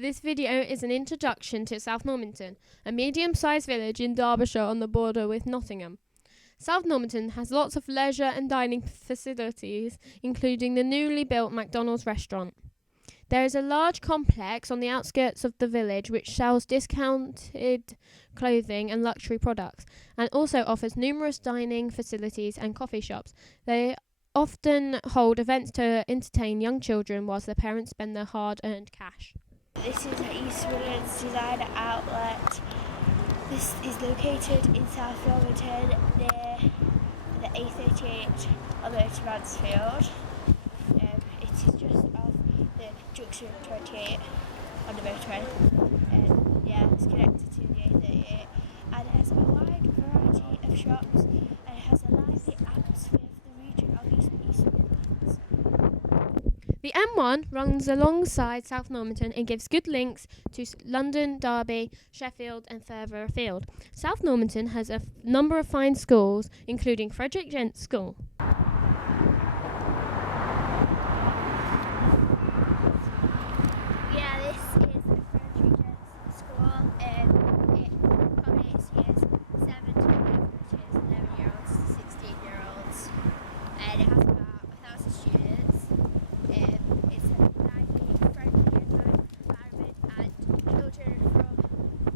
This video is an introduction to South Normanton, a medium-sized village in Derbyshire on the border with Nottingham. South Normanton has lots of leisure and dining facilities, including the newly built McDonald's restaurant. There is a large complex on the outskirts of the village which sells discounted clothing and luxury products, and also offers numerous dining facilities and coffee shops. They often hold events to entertain young children whilst their parents spend their hard-earned cash. This is East Midlands Designer Outlet. This is located in South Normanton near the A38 on the way to Mansfield. It is just off the junction 28 on the motorway. It's connected to the A38 and it has a wide variety of shops and it has a lively atmosphere for the region of East Midlands. The M1 runs alongside South Normanton and gives good links to London, Derby, Sheffield and further afield. South Normanton has a number of fine schools, including Frederick Gent's School. This is Frederick Gent's School. It accommodates years 7 to 11, which is 11-year-olds to 16-year-olds. And it has about 1,000 students. It's a lively, friendly environment and children from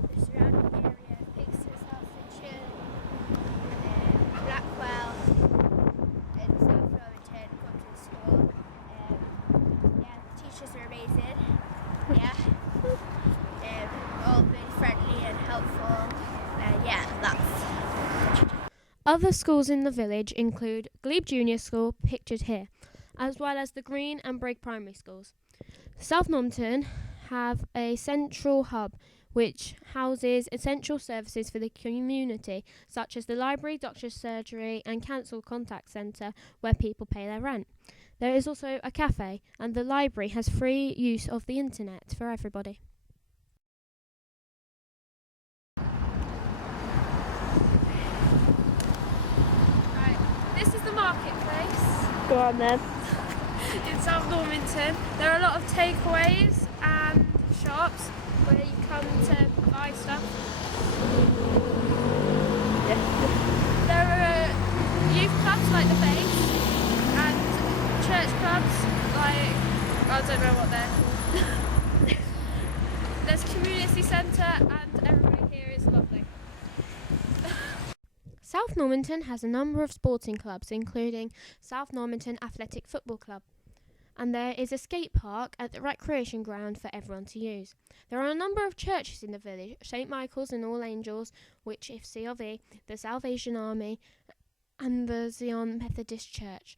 the surrounding area, Pigston, Hertfordshire, Blackwell and South Normanton come to the school. The teachers are amazing. All really friendly and helpful. That's. Other schools in the village include Glebe Junior School, pictured here, as well as the Green and Brigg Primary Schools. South Normanton have a central hub which houses essential services for the community, such as the library, doctor's surgery and council contact centre where people pay their rent. There is also a cafe and the library has free use of the internet for everybody. This is the marketplace. Go on then. In South Normanton. There are a lot of takeaways and shops where you come to buy stuff. There are youth clubs like the Base and church clubs like, I don't know what they're called. There's a community centre and everybody here is lovely. South Normanton has a number of sporting clubs, including South Normanton Athletic Football Club, and there is a skate park at the recreation ground for everyone to use. There are a number of churches in the village: St Michael's and All Angels, which is CLV, the Salvation Army, and the Zion Methodist Church.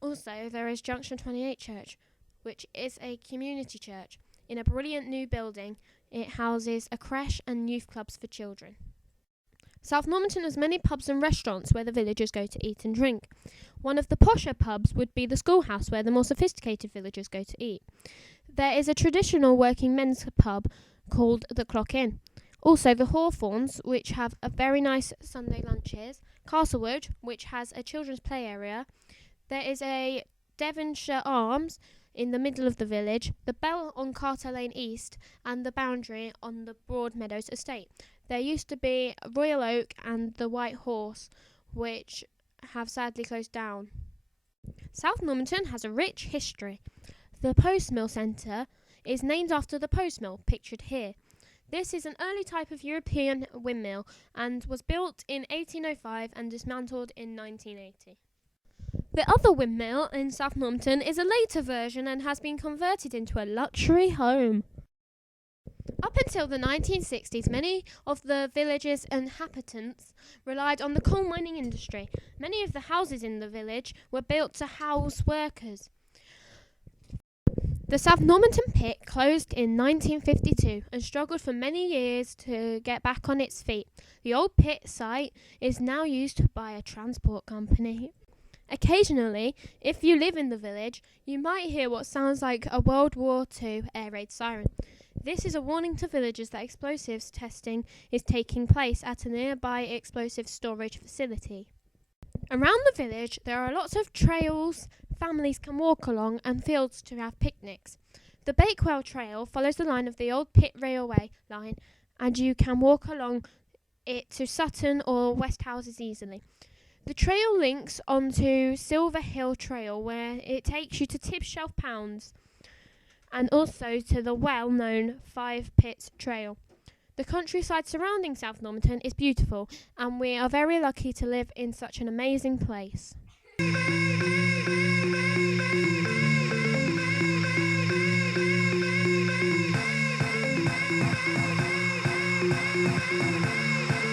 Also, there is Junction 28 Church, which is a community church. In a brilliant new building, it houses a creche and youth clubs for children. South Normanton has many pubs and restaurants where the villagers go to eat and drink. One of the posher pubs would be the Schoolhouse, where the more sophisticated villagers go to eat. There is a traditional working men's pub called the Clock Inn. Also the Hawthorns, which have a very nice Sunday lunches. Castlewood, which has a children's play area. There is a Devonshire Arms in the middle of the village, the Bell on Carter Lane East, and the Boundary on the Broadmeadows Estate. There used to be Royal Oak and the White Horse, which have sadly closed down. South Normanton has a rich history. The Post Mill Centre is named after the post mill, pictured here. This is an early type of European windmill and was built in 1805 and dismantled in 1980. The other windmill in South Normanton is a later version and has been converted into a luxury home. Up until the 1960s, many of the village's inhabitants relied on the coal mining industry. Many of the houses in the village were built to house workers. The South Normanton pit closed in 1952 and struggled for many years to get back on its feet. The old pit site is now used by a transport company. Occasionally, if you live in the village, you might hear what sounds like a World War II air raid siren. This is a warning to villagers that explosives testing is taking place at a nearby explosive storage facility. Around the village, there are lots of trails families can walk along and fields to have picnics. The Bakewell Trail follows the line of the old pit railway line, and you can walk along it to Sutton or West Houses easily. The trail links onto Silver Hill Trail, where it takes you to Tibshelf Pounds, and also to the well-known Five Pits Trail. The countryside surrounding South Normanton is beautiful, and we are very lucky to live in such an amazing place.